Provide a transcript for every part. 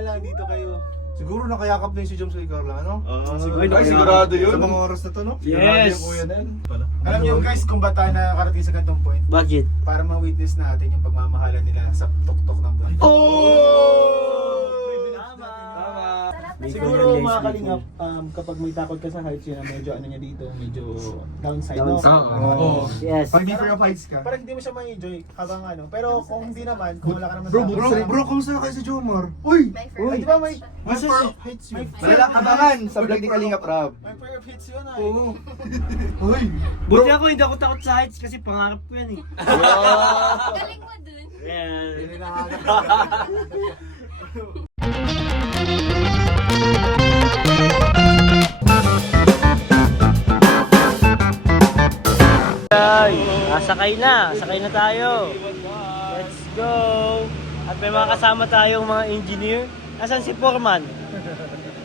lang dito kayo. Siguro nakayakap na yung si Joms kay Carla, ano? Siguro. Ay, sigurado yun. Sa mga oras na to, no? Yes. Sigurado yung kuya na yun. Alam niyo guys kung ba't tayo nakakarating sa gantong point? Bakit? Para ma-witness natin yung pagmamahalan nila sa tuktok ng buhay. Siguro mga kalingap, kapag may takot ka sa heights yun, medyo ano niya dito, medyo downside, no? Oo. Yes. Pag di fair of heights ka. Parang hindi mo siya ma-enjoy habang ano. Pero kung hindi naman, kung wala ka naman Bro, kamusta na kayo si Jomar? Uy! Ay, di ba may Fear of heights yun. Abangan sa vlog ni Kalingap Rab. may fear of hits yun ay. Oo. Uy! Buti ako hindi ako takot sa heights kasi pangarap ko yan eh. Galing mo dun. Yeah. Sakay na tayo. Let's go. At may mga kasama tayong mga engineer. Nasaan si Foreman?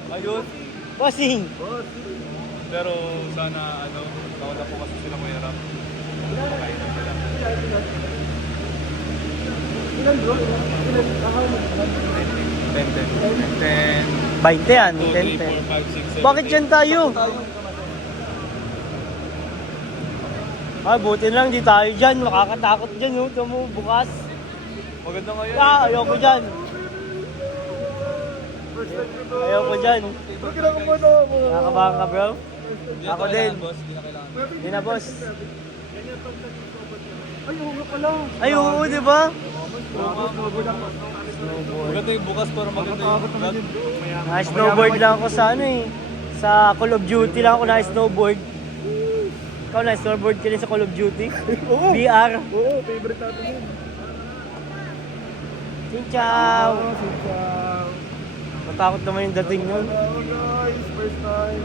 Ayun. Bossing. Pero sana tawala po kasi sila Kuya Ram. Ilan bro? Ilan? 10. 20 yan. 10. 10. Bakit dyan tayo? Ay, buti lang di tayo dyan. Makakatakot dyan, oh. Tamo, bukas. Maganda nga yan. Ayoko dyan. Ayoko dyan. Nakakabahan ka, bro? Ako din. Boss, hindi na kailangan. Hindi na, boss. Ay, oo nga pala. Ay, oo, di ba? Maganda yung bukas para maganda yung vlog. Na-snowboard lang ako sa ano eh. Sa Call of Duty lang ako na-snowboard. Ikaw na-snowboard ka rin sa Call of Duty? Oo. VR. Oo, favorite natin yun. Sinchaw! Sinchaw. Matakot naman yung dating nun. Hello guys, first time.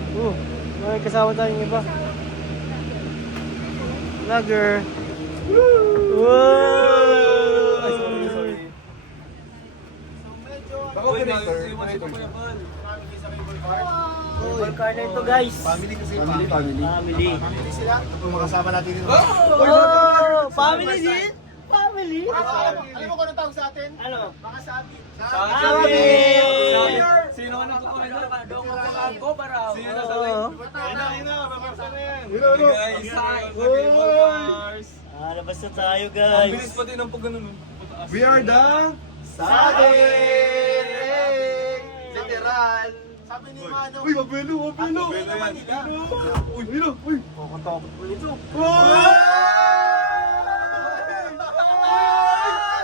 May kasama tayong iba. Vlogger. Woo! Ay, sorry. Ako Operator. Cable car na ito, guys. Family kasi. Family. Family. Family sila. Kung makasama natin dito. Oh! Family din? Family? Alam mo kung anong tawag sa atin? Ano? Makasabi. Family! Sino ka nang kukuha na? Sino na sa Oo. babaksa na yan. Ano? Guys, cable cars. Labas na tayo, Ang guys. bilis pati ng pag ganun. We are the Satin! Literal! Sabi ni Manong. Uy, mabelo! Ang uwi naman nila. Uy, Milo! Uy! Kukuntakot po nito.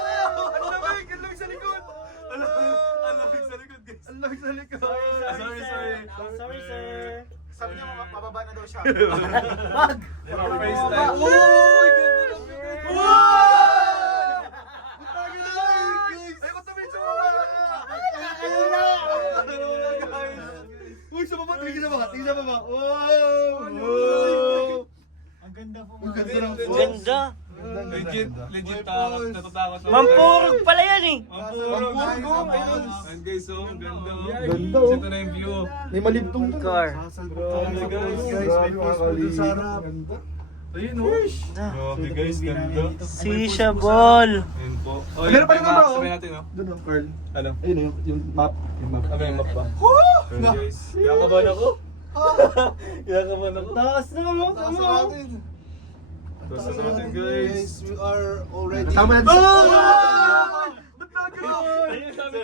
Ang lamig sa likod! Ang lamig sa likod, guys. Ang lamig sa likod! Sorry. Sorry, sir. Sabi niya mababa na daw siya. Wag! First time. Uy, ganda ng bigay. Butagi na lang! Ay, kung tabi sa baba! Uy, sa baba! Tingin sa baba! Tingin sa baba! Oh! Ang ganda po Ang ganda ng Ang ganda. Legit takot. Natatakot ako. Mampurog pala yan eh. Mampurog. Mampurog. And guys, oh, ang ganda. Ganda, oh. Ito na yung view. May malibtong Car. Grabe guys, may post po dun sa harap. Ayun, oh. Grabe guys, ganda. Sisha ball. Ayun po. Oh, Meron pa rin bro. Sabihin natin, oh. Doon ang Carl. Ano? Ayun yung map. Yung map. Ano yung map ba? Ayun guys. Kinakabahan ako. Kinakabahan ako. Taas na mo. Tapos na natin guys. We are already... Tama na Ayun sabi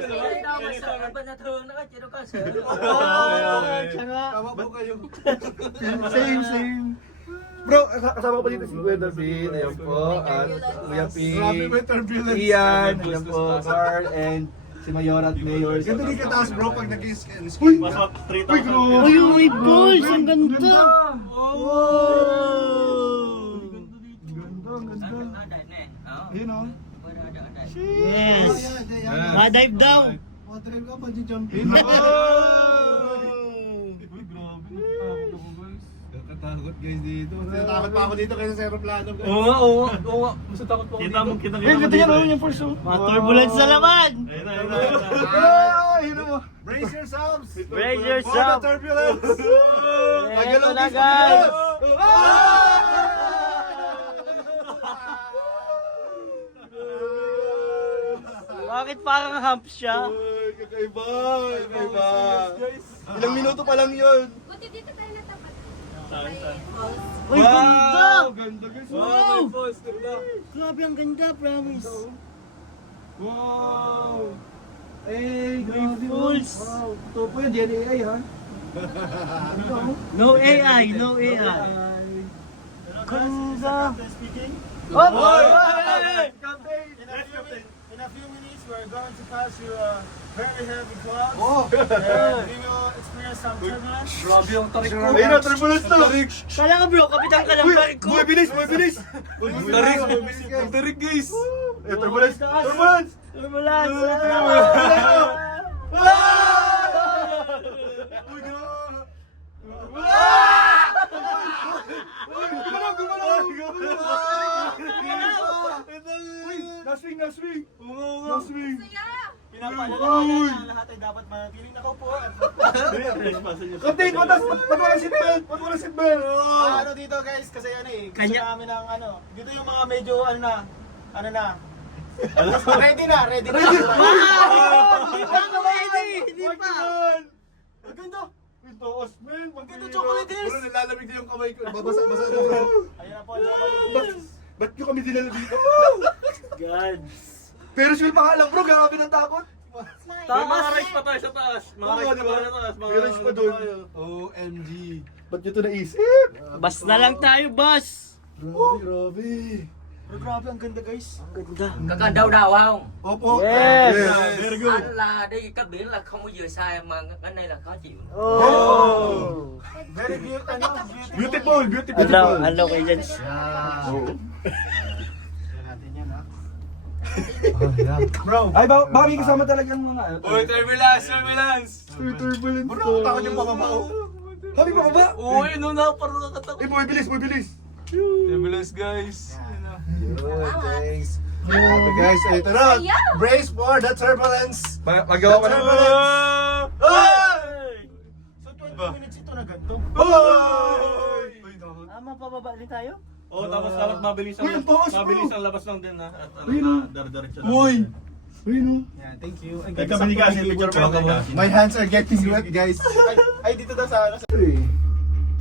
ko na. Tama po kayo. Same. Bro, kasama ko pa dito si Kuya David. Ayan po. At Kuya Ping. Ian. Ayan po. Carl and si Mayor at Mayor. Ganito din kataas bro pag nag-skin. Uy! Uy, bro! Uy, oh my balls. Ang ganda. Ang ganda. Ayun o. Yes. Dive daw. Drive ka pa, jumpin. Uy, grabe. Natatakot ako guys. Natatakot guys dito. Natatakot pa ako dito kaysa sa aeroplano. Oo nga. Mas takot po ako dito. Ayun, ganda yan yung first show. Mga turbulence sa laman. Ayun mo. Brace yourselves. Brace For yourself. the turbulence. Ito na, guys. Bakit parang hump siya? Iba. Ilang minuto pa lang yun. Buti dito tayo natapat. Uy, ganda! Ganda guys. Wow! May falls, ganda. Grabe, ang ganda, promise. Wow! Eh, grabe. Falls. Wow. Ito po yun, DNA ha? No AI, no AI. Ganda. Speaking. Oh, In a few minutes, we're going to pass through a very heavy clouds. Oh! And we will experience some turbulence. Grabe yung tarik ko. Ayun na, turbulence na! Kala ka bro, kapitan ka ng barko. Buhay bilis! Buhay bilis! Tarik! Ang tarik guys! Eh, turbulence! Turbulence! Turbulence. Naswing! Saya! Pinapaalala na lahat ay dapat manatiling nakaupo at Captain, ba't walang seatbelt? Ba't walang seatbelt? ano dito guys, kasi ano eh, gusto Kanya- namin ng ano, dito yung mga medyo ano na, ready na. Hindi pa ako ready. Hindi Wag pa. naman! Ang ganda, Ito, Osman! ang ganda chocolates. Bro, nalalamig na yung kamay ko. Babasa-basa na bro. Ayun na po, chocolates. Ba't nyo kami dinala dito? God. Pero sure pa nga lang bro, grabe ng takot. May mga rice pa tayo sa taas. Mga Oo, rice pa di ba? tayo sa taas. May rice pa ano doon. tayo. OMG. Ba't nyo ito naisip? Bas na lang tayo, boss. Grabe. Pero grabe, ang ganda guys. Ang ganda. Có cần đâu đầu không? Opo. Yes. Very good. Anh là đi cấp biển là không có vừa sai mà cái này là khó chịu. Oh. Very beautiful, Beautiful, beautiful. Hello, agents. Bro, Ay, baka may kasama talaga ng mga ano. Uy, turbulence! Turbulence. Bro, takot yung pababa. Habi pababa. Uy, no na, parang nakatakot. Eh, boy, bilis, boy, bilis. Turbulence guys. Thanks. Okay guys, ito na. Saya! Brace for the turbulence. Magawa ka ng so 20 minutes ito na ganito. Mapababa din tayo? Oh, tapos dapat mabilis ang Uy, ang taas, bro. mabilis ang labas lang din ha. At Ayun, oh. dar-diretso lang. Uy. Ayun o. Yeah, thank you. Ay, Ay, kami ni Kasi, picture pa lang kami. My hands are getting wet, guys. Ay, dito daw sa ano.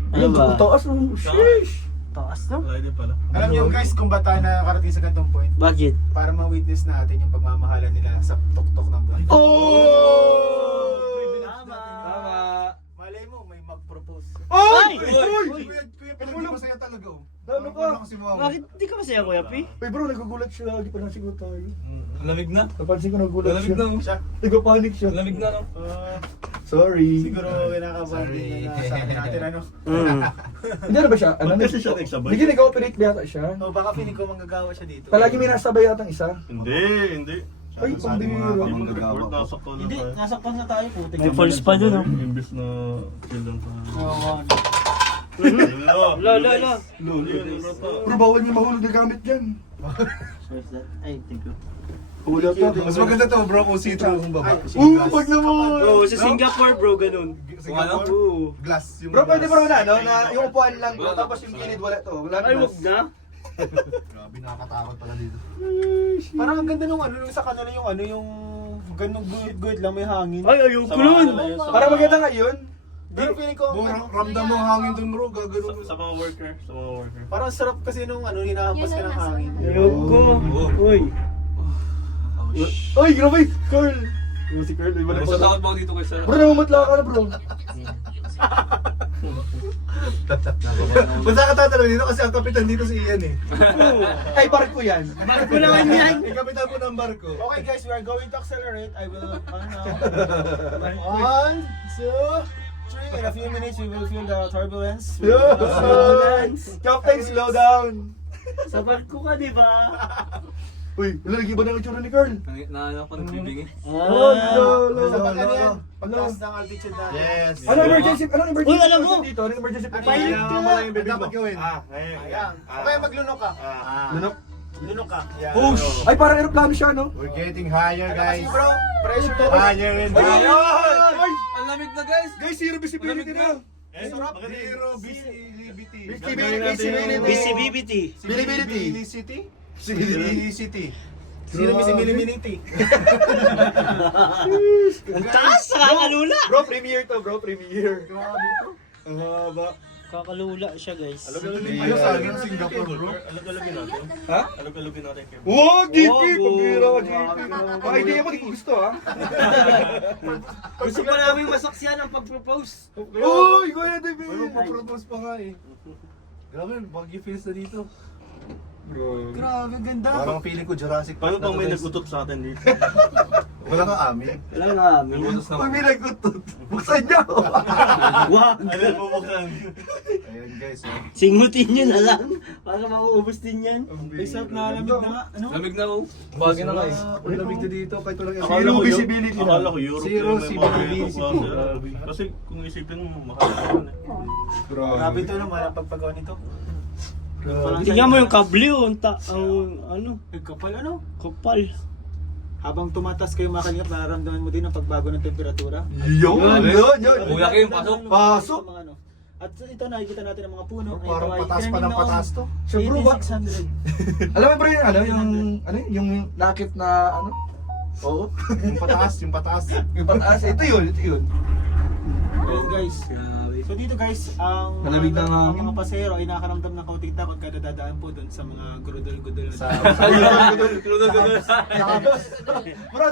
Ano ba? Taas mo. Sheesh. Taas no? Wala din pala. Alam niyo guys kung ba't tayo nakakarating sa gantong point? Bakit? Para ma-witness natin yung pagmamahalan nila sa tuktok ng buhay. Oh! Tama. Tama. Malay mo, may mag-propose. Ay! Kuya, pinag masaya talaga oh. Dalo ka. Bakit di ka masaya, Kuya P? Uy bro, nagugulat siya. Di pa nasiguro tayo. Lamig na. Napansin ko nagugulat Lamig siya. na. Siya, Nagpapanik siya. Lamig na no. Sorry. siguro kinakabahan din na sabi natin ano. Hindi na ba siya? Ano na siya nagsabay? Hindi nag-ooperate ba yata siya? O baka feeling ko manggagawa siya dito. Palagi may nasabay yata ang isa. Hindi. Ay, pambihira. Nasaktan Hindi, nasaktan na tayo putik. May falls pa dun, oh. Imbis na chill lang tayo. Lo. Bro, bawal niyo mahulog na gamit dyan. Where's that? Ay, thank you. Hula to. Mas maganda to bro kung see-through yung baba. Wag naman. Bro, sa Singapore, bro, ganun. Singapore? Oo. Glass yung Bro, pwede glass. bro na, no? Na yung upuan lang bro, tapos yung gilid wala to. Wala Ay, wag na. Grabe, nakakatakot pala dito. Parang ang ganda nung ano nung sa kanila yung ano yung ganung guhit-guhit lang may hangin. Ay, ayoko nun. Para maganda ngayon. Pero feeling ko Bro, ano, ramdam mo ang hangin dun bro, gagano. Sa mga worker. parang sarap kasi nung ano hinahampas ka ng hangin. Ayoko. Uy. Ay, grabe! Carl! Yung si Carl, iba na Basta pala. takot ba ako dito kay sir? Bro, namumutla ka na bro. Basta ka tatanong dito kasi ang kapitan dito si Ian eh. Ay, barko yan. Barko naman yan. Yung kapitan po ng barko. Okay guys, we are going to accelerate. I will 1, 2, 3. In a few minutes we will feel the turbulence. Captain, slow down. Sa barko ka, di ba? Uy, lalagi ba na ang itsura ni Carl? Naano ko nagbibingi. Sa pag ano yan, pagtaas ng altitude natin. Yes. Anong emergency? Anong emergency? Uy, alam mo! dito? Anong emergency? Ano Pilot yan? ka. Ang dapat gawin. Ayan. Okay, maglunok ka. Lunok? Lunok ka. Yan. Push! Ay, parang aeroplano siya, no? We're getting higher Ano guys. kasi bro, pressure na. Higher and higher. Ay! Ang lamig na guys! Guys, zero visibility na. Zero visibility. Visibility. BCBBT. Visibility. City? City. Sino may si Miliminiti? Ang taas! Nakakalula! Bro, premiere to, bro, premiere. Ang haba. Kakalula siya, guys. Ayaw sa akin, Singapore, bro. Alog-alogin natin. Ha? Alog-alogin natin. Wow, GP! Oh, Pambira ka, oh, GP! Baka hindi mo, di ko gusto, ha? Gusto pa namin masaksiyan ang pag-propose. Uy, Kuya David! May magpapropose pa nga eh. Grabe, baggy feels na dito. Bro. Grabe, ganda. Parang feeling ko Jurassic Paano Park pang may na to, guys. nagutot sa atin dito? Wala kang amin. Wala nga amin. Nagutos na. Pag may nagutot, buksan niyo! Wag! Ano yung bubuksan? Ayun guys, oh. Singutin nyo na lang. Para mauubos din yan. Ay, sarap na lamig na nga. Ano? Lamig na ako. Bagay na kayo. Ang lamig na dito, kahit walang Zero visibility na. Akala ko Europe. Zero yung may mga visibility. ipapasa. Kasi kung isipin mo, mahal naman eh. Grabe ito naman ang pagpagawa nito. Tingnan mo yung kable oh. Ang ano, Nagkapal ano? kapal. Habang tumatas kayo mga kalingap, nararamdaman mo din ang pagbago ng temperatura. Yun! Kuya Kim, pasok. Pasok! Sa mga ano. At ito nakikita natin ang mga puno. Parang Ito ay patas pa tinanim ng noong patas to. Siya, bro, ba? 8600. Alam mo bro yung ano, yung nakit na ano? Oo. Yung pataas, yung pataas. Yung pataas, ito yun. Ayan guys. So dito guys, ang Malamig na ang hangin. mga pasero ay nakaramdam ng kaunting takot kada dadaan po doon sa mga gurudol-gudol na Bro,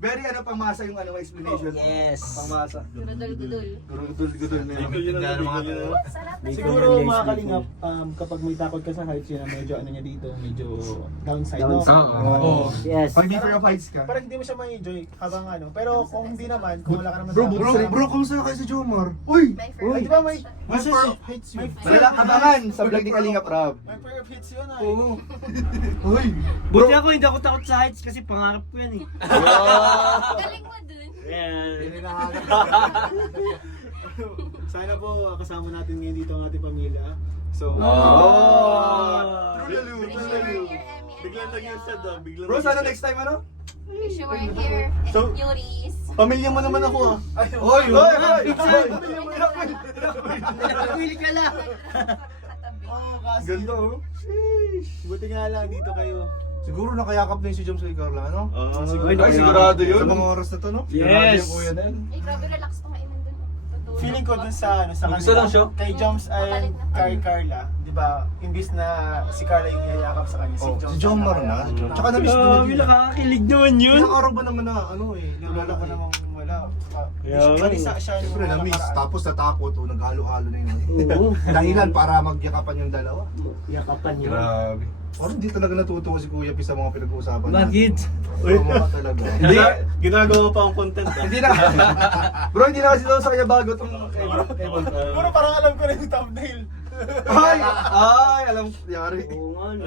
very ano pangmasa yung ano explanation. Yes. Pangmasa. Gudol-gudol. Gudol na yun. Siguro mga kalingap, kapag may takot ka sa heights yun, medyo ano niya dito, medyo downside, no? Oo. Yes. Pag di fear of heights ka. Parang hindi mo siya ma-enjoy habang ano. Pero kung hindi naman, kung wala ka naman Bro, kumusta na kayo sa Jomar? Uy! My Ay, di ba may Masa fear of heights yun? Wala, abangan sa vlog ni Kalingap Rab. May fear of heights yun ay. Oo. Uy! Buti ako hindi ako takot sa heights kasi pangarap ko yan eh. Galing mo dun. Yeah. Sana po kasama natin ngayon dito ang ating pamilya. So, Make sure we're here, Emmy. Biglang nag-use siya daw. Biglang Bro, sana next time ano? Make sure we're here. So- Cuties. Pamilya mo naman ako ah. Oy! Pili ka lang. Ganda oh. buti nga lang dito kayo. Siguro nakayakap na yun si Joms kay Carla, ano? Ay, sigurado yun. Sa mga oras na to, no? Yes. Yung kuya na yun. Ay, grabe, relax pa mainan dun. Tutulog. Feeling ko dun sa ano sa Gusto lang siya. kay Joms ay Papalit na. kay Carla, 'di ba? Imbis na si Carla yung yayakap sa kanya, Oh, Joms si Jomar na. Tsaka na-miss din Grabe, nila. nakakakilig naman yun. Ilang araw ba naman na, ano eh, Wala ko namang wala. Yeah, Balisa siya yung Siyempre, mga na-miss. nakaraan. Tapos natakot, o naghalo-halo na yun. Oo. Dahilan para magyakapan yung dalawa. Yakapan yun. Grabe. Parang di talaga natutuwa si Kuya Pi sa mga pinag-uusapan. Bakit? Oo, mga talaga. Hindi. Ginagawa pa ang content ah. Hindi na. Bro, hindi na kasi daw sa kanya bago itong Kevin. Puro parang alam ko na yung thumbnail. Ay! Alam ko. Yari. Oo nga no.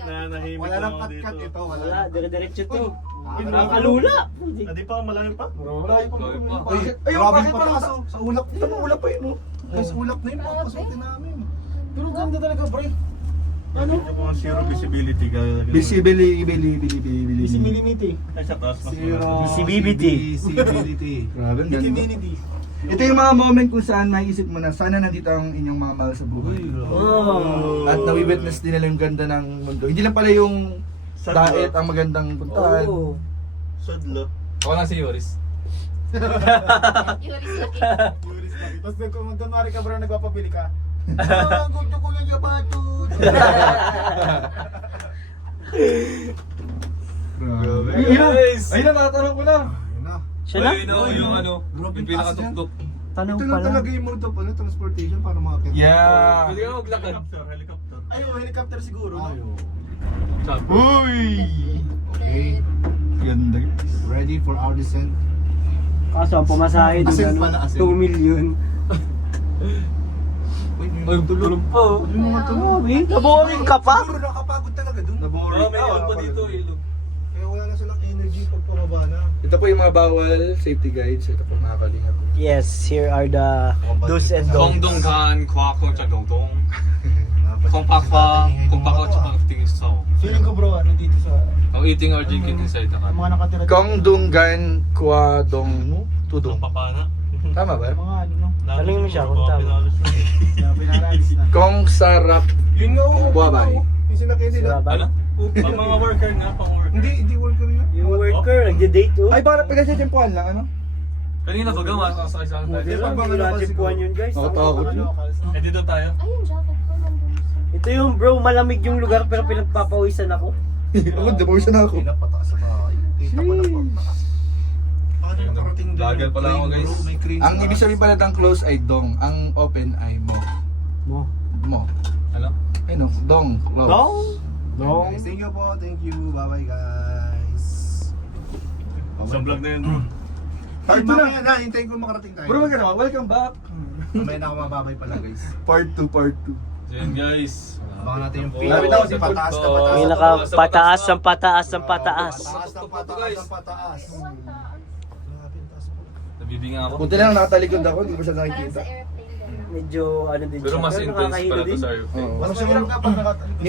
Nanahimik Wala lang nang ako cut-cut dito. ito. Wala. Wala, dire-diretso to. Ah, Nakakalula. Hindi pa, malalim pa. Wala pa. Ay, ayun, Grabe bakit pa parang kaso. Sa ulap. Ito mo ulap pa yun, no? Kasi ulap na yun, papasukin namin. Pero ganda talaga, pre. Ano? Yung mga zero visibility ka. Visibility. Ay, sa taas mas Visibility. Visibility. Grabe, ang ganda. Community. Ito yung mga moment kung saan maiisip mo na sana nandito ang inyong mga mahal sa buhay. Oh. At nawi-witness din nila yung ganda ng mundo. Hindi lang pala yung diet ang magandang puntahan. Oo. Sadlo. Ako lang si Yoris. Cuties laki. Tapos kung magdunwari ka bro, nagpapabili ka. Ah, gusto ko yung yabato. Grabe. Guys! Ayun na, nakatanong ko na. Ayun na. Siya na? Yung ano, Grabe yung yung taas pinakatuktok. Tanong Ito pa lang lang. talaga yung mode of ano, transportation para makakita. Yeah. Pwede ka maglakad. Helicopter. Ay, helicopter siguro. no? Ayo. Uy! Okay. Ganda. Ready for our descent. Kaso ang pumasahe Asin doon pala, ano, asin. 2 million. Ay, tulog pa oh. Yung mga tulog. Naboring ka pa? Siguro nakapagod talaga dun. Naboring Oh, may ilog pa dito, ilog. Kaya wala na silang energy pag pumaba na. Ito po yung mga bawal safety guides. Ito po mga kalingap. Yes, here are the do's and don'ts. 동동간 과학공자 동동. 콩팍팍 콩팍팍 tingin sa. Feeling ko bro, ano dito sa Ang eating or drinking inside the car. mga nakatira dito. Gongdunggan Kwa Dongmu Tudong. Papana. Tama ba? Mga ano no. Tanungin mo siya kung tama. Na pinaralis na. Kong Sarap Yun nga oh. Buwabay. Yung sinakyan nila. Sira ba? Ano? Pang mga worker nga, pang worker. Hindi worker yun. Yung worker, nagde-date oh. Ay, para pinagsisimpuhan lang, ano? Kanina ba gawa? Kasakay sa akin tayo. Hindi lang, hindi natin puwan yun guys. Nakatakot yun. Eh, dito tayo. Ayun, jacket ko nandun sa... Ito yung bro, malamig yung lugar pero pinagpapawisan ako. Ako, demotion na ako. Pataas sa bahay. Kita ko na pataas. Paano nakarating doon? Vlogger pala ako, guys. May crane Ang sa ibig taas. sabihin pala ng close ay dong. Ang open ay mo. Mo. Mo. Ano? Ay no, dong. Close. Dong? Dong. Guys, thank you po. Thank you. Bye-bye guys. Isang vlog na yun, bro. Part 2 na. Na, hintayin ko makarating tayo. Bro, magkano? Welcome back. Mamaya na ako mababay pala guys. Part 2, part 2. So yun guys. Abangan natin yung Lapit ako si pataas na Paul. pataas. May nakapataas ang pataas ang pataas. Pataas ng pataas ng pataas. Grabe, ang taas po. Nabibinga ako. Buti lang nakatalikod ako, hindi ko siya Parang nakikita. sa airplane din. Medyo ano din Pero mas intense nakakahilo pala to din. sa airplane. Oo. Mas mahirap kapag nakatalikod.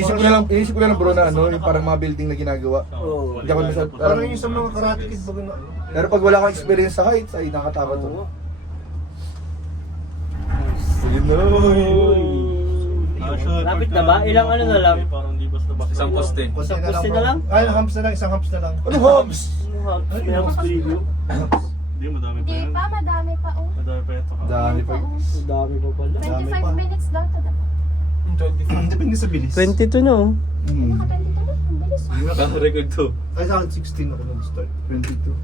Inisip ko lang bro na ano, yung parang mga building na ginagawa. Oo. Hindi ako masyad- Parang yung sa mga karate kid ba gano'n? Pero pag wala kang experience sa heights, ay nakatakot to. Oo. Yun na. Lapit na ba? Ilang ano na lang? Parang di basta basta. Isang poste. Isang poste na lang? Ay, humps na lang, isang humps na lang. Ano Hobbs? May hubs preview. Hindi, madami pa Hindi yan. pa, madami pa oh. Madami pa yan. Dami pa. Ang dami pa pala. 25 minutes daw to dapat. Depende sa bilis. 22 no? Hmm. Nakapente to ang bilis. Naka-record to. Ay, sa akin 16 ako nag-start. 22.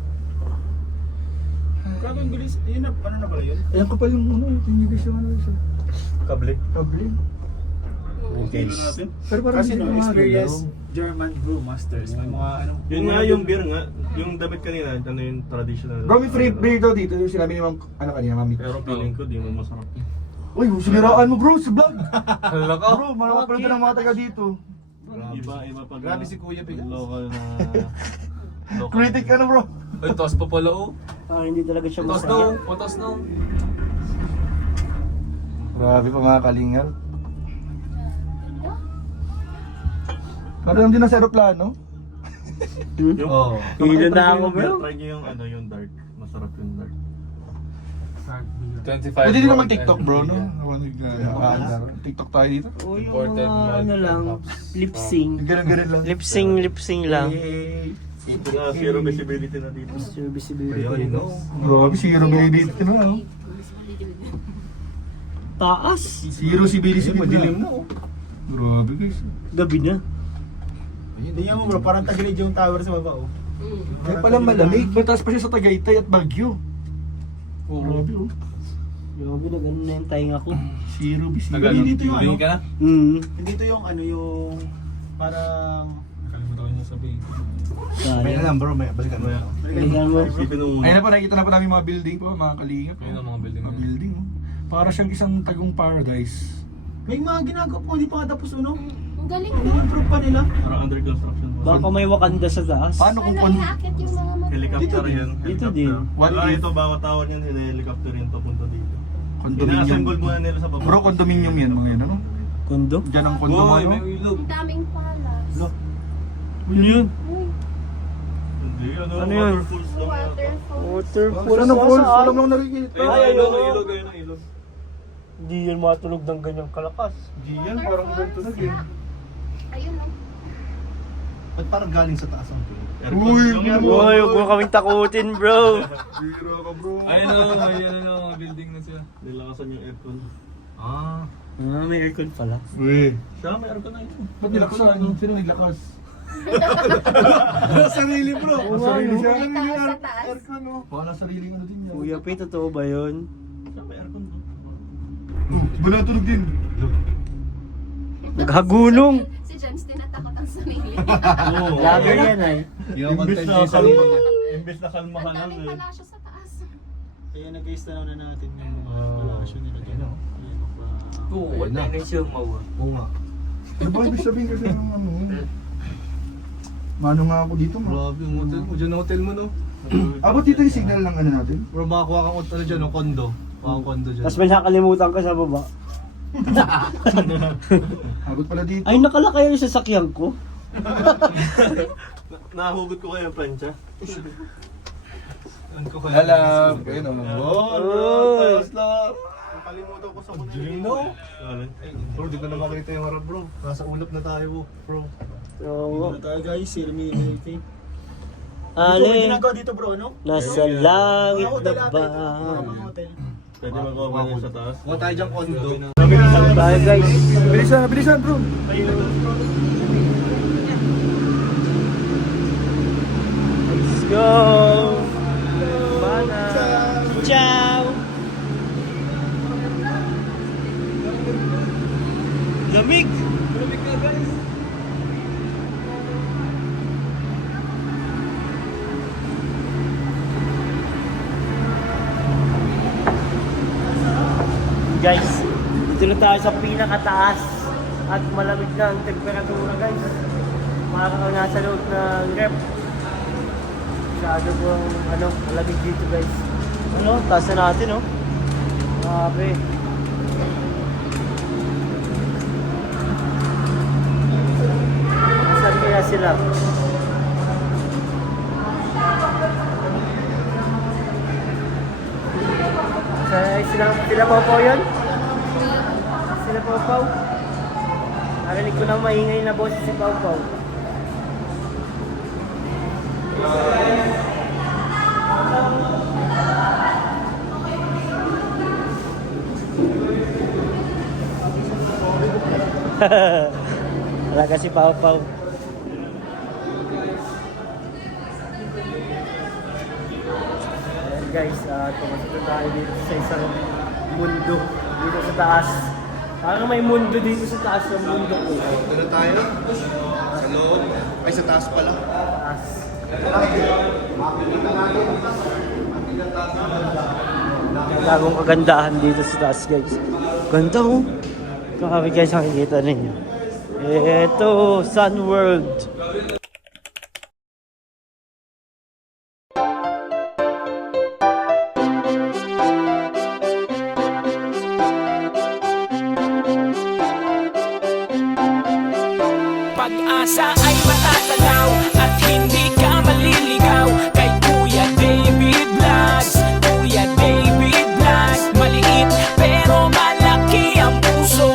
Grabe ang bilis. Yun na, ano na pala yun? Ayan ko pa yung ano, tinigis yung ano siya. Kable. Kable. Okay. natin. Pero parang Kasi hindi no, ko experience magalaw. German brewmasters. May mga ano. Yun nga yung beer nga. Yung damit kanina, ano yung traditional. Bro, may free beer daw dito. Yung sinabi ni Ma'am, ano kanina, Mami. Pero feeling ko, di mo masarap. Uy, siniraan mo bro, sa vlog. Hala ka. Bro, marapapanood ng mga taga dito. Iba pag Grabe si Kuya Pigas. local na... local. Critic ka na bro. Ay, toss pa pala oh. Parang hindi talaga siya Toss masaya. no. Toss no. Grabe pa mga kalingal. Parang din na sa aeroplano. Yung, Oo. Hilo na ako bro. Try nyo yung ano, yung dark. Masarap yung dark. 25. Pwede din naman TikTok bro, no? Yeah. TikTok tayo dito. O yung Imported mga malt ano lang, lip sync. Ganun-ganun lang. Lip sync lang. Ito na, zero visibility na dito. Zero visibility. Ayun, no? Grabe, zero visibility ka na, no? Taas. Zero visibility ka Madilim na, oh. Grabe guys. Gabi na. Tingnan mo bro, parang tagilid yung tower sa baba, oh. Kaya pala malamig. Mataas pa siya sa Tagaytay at Baguio. Grabe oh. Grabe na ganun na yung tainga ko. Zero Tagal. visibility. Dito yung Bumili ano? ka na? Hindi to yung ano yung parang Nakalimutan ko niya sabihin. may na Sayang. lang bro, may balikan mo. Balikan mo. Isipin mo muna. Ayun na po, nakikita na po namin mga building po, mga kalingap. Ayun ang mga building Mga na. building. Oh. Para siyang isang tagong paradise. May mga ginagawa po, hindi pa nga tapos ano. Ang galing no? I-improve pa nila. Parang under construction pa. Baka may Wakanda sa taas. Paano kung Paano iaakit yung mga mata? Helicopter yan. Dito helicopter. din. What Wala, if- ito bawat tawon yan, helicopter yan papunta dito. condominium? Ina-assemble muna nila sa baba. Bro, condominium yan mga yan, ano? Kondo? Diyan ang kondo mo, Boy, ano? may ilog. Ang daming palas. Ano yun? Uy, Hindi, ano, Ano yun? waterfalls lang yata. waterfall. Waterfall. Ano falls? Saan? Alam lang nakikita. Ayun, Ay, ayun, ayun. ilog, ayun ang ilog. Hindi yan matulog ng ganyang kalakas. Diyan, parang ganito na din. Ayun no? Ba't parang galing sa taas ang tulog? Aircon Uy, lang. ginawa. Boy, huwag mo kaming takutin bro. Biro ka bro. Ayun o, may ano, mga building na sila. Nilakasan yung aircon. Ah. Ah, may aircon pala. Uy. Siya, may aircon na ito. Ba't nilakasan? Sino naglakas? Sarili bro. Sarili siya. May taas sa taas. Aircon, no? Baka nasa sariling ano din yan. Kuya P, totoo ba yun? Siya, may aircon. Iba na tulog din. Naghagulong. Si Jens tinatakot ang sarili. Oo. Lager yan ay. Yung Imbes na kalma. Imbes na kalma ka Ang lang daming eh. pala siya sa taas. Kaya nag-i-stanaw na natin yung mga palasyo nila dyan. Ayun, Oo, wala na siya mawa. Oo nga. Ano ba ibig sabihin kasi ng ano? Mano nga ako dito, ma. Grabe yung hotel mo. Diyan ang hotel mo, no? Abot dito yung signal ng ano natin? Bro, makakuha kang hotel dyan, no? Kondo. Kuha kang kondo dyan. Tapos may nakalimutan ka sa baba. Abot pala dito. Ay, nakalakay yung sasakyan ko. Nahugot ko kayo, plancha. Ano ko kaya? Alam. Ayun o. Oh. Ayos lang. Nakalimutan ko sa kunin. No? Alin? Bro, di ko na makita yung harap, bro. Nasa ulap na tayo, bro. Oo. Ano tayo guys, Sirmi Faith. Ano Ale, ginagawa dito bro, no? nasa langit Mga na hotel ba? ata ito, mga hotel. Pwede mag-over sa taas. Huwag tayo dyan kondo. Tayo guys. Bilisan, bilisan bro. Let's go! Mana! Ciao! Lamig! Lamig ka guys! Guys, dito na tayo sa pinakataas at malamig na ang temperatura guys. Parang nasa loob ng rep. Masyado pong malamig dito guys. Ano, taas na natin oh. Grabe. Saan kaya sila? Sila Pawpaw yun? Sila Pawpaw? Narinig ko na maingay na boses si Pawpaw. Talaga si Pawpaw. Ayan guys, pumasok tayo dito sa isang mundo dito sa taas. Parang may mundo dito sa taas ng mundo ko. Doon na tayo. Sa loob. Ay, sa taas pala. Taas. Bagong kagandahan dito sa taas guys. Ganda oh. Grabe guys, makikita ninyo. Ito, Sun World. Pag-asa ay matatanaw at hindi ka maliligaw kay Kuya David Vlogs. Kuya David Vlogs, maliit pero malaki ang puso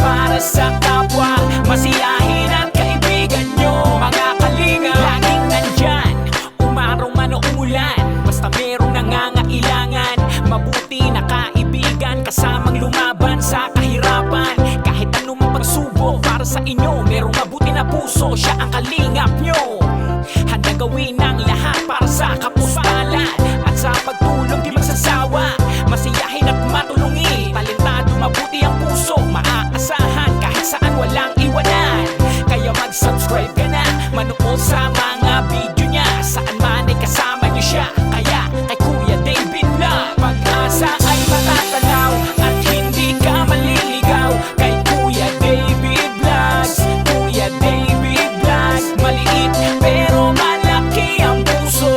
para sa kapwa, masiyahin at kaibigan nyo. Mga kalinga, laging nandyan, umaraw man o umulan, basta merong nangangailangan. Mabuti na kaibigan, kasamang lumaban sa kahirapan. Kahit anumang pagsubok para sa inyo, merong mabuti na puso, siya ang kalingap nyo. Handa gawin ang lahat para sa kapustalan at sa pagtulong di magsasawa, masiyahin at matulungin. Talentado, mabuti ang puso, maaasahan kahit saan walang iwanan. Kaya mag-subscribe ka na, manood sa mga video niya, saan man ay kasama niyo siya. Kaya kay Kuya David Vlog, pag-asa ay matatanaw at hindi ka maliligaw kay Kuya David Vlogs. Kuya David Vlogs, maliit pero malaki ang puso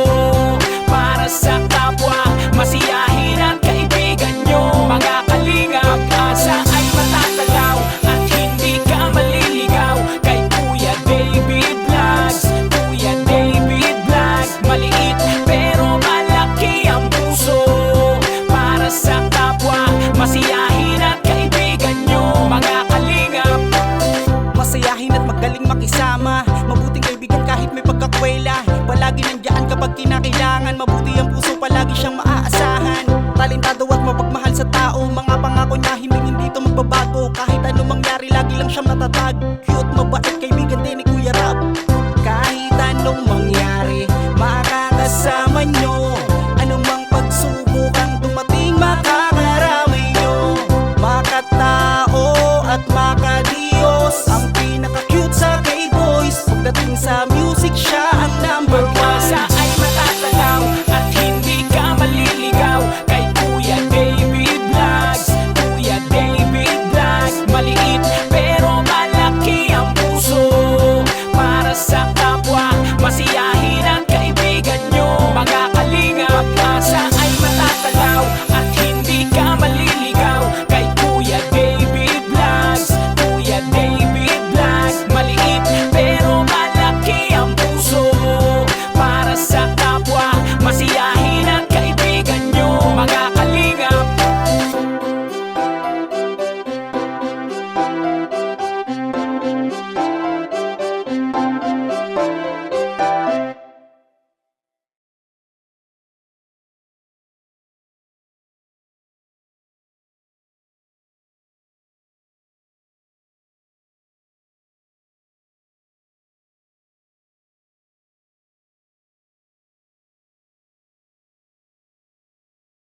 para sa kapwa, masiyahin at kaibigan nyo. Mga kalinga, pag-asa ay matatanaw at hindi ka maliligaw kay Kuya David Vlogs. Kuya David Vlogs, maliit pero malaki ang puso para sa kapwa, masiyahin at kaibigan nyo. Mga kalingap, masayahin at magaling makisama, mabuting kaibigan kahit may pagkakwela. Palagi nandiyan kapag kinakailangan, mabuti ang puso, palagi siyang maaasahan. Talentado at mapagmahal sa tao, mga pangako niya hindi ito magbabago. Kahit anong mangyari, lagi lang siyang matatag. Cute, mabait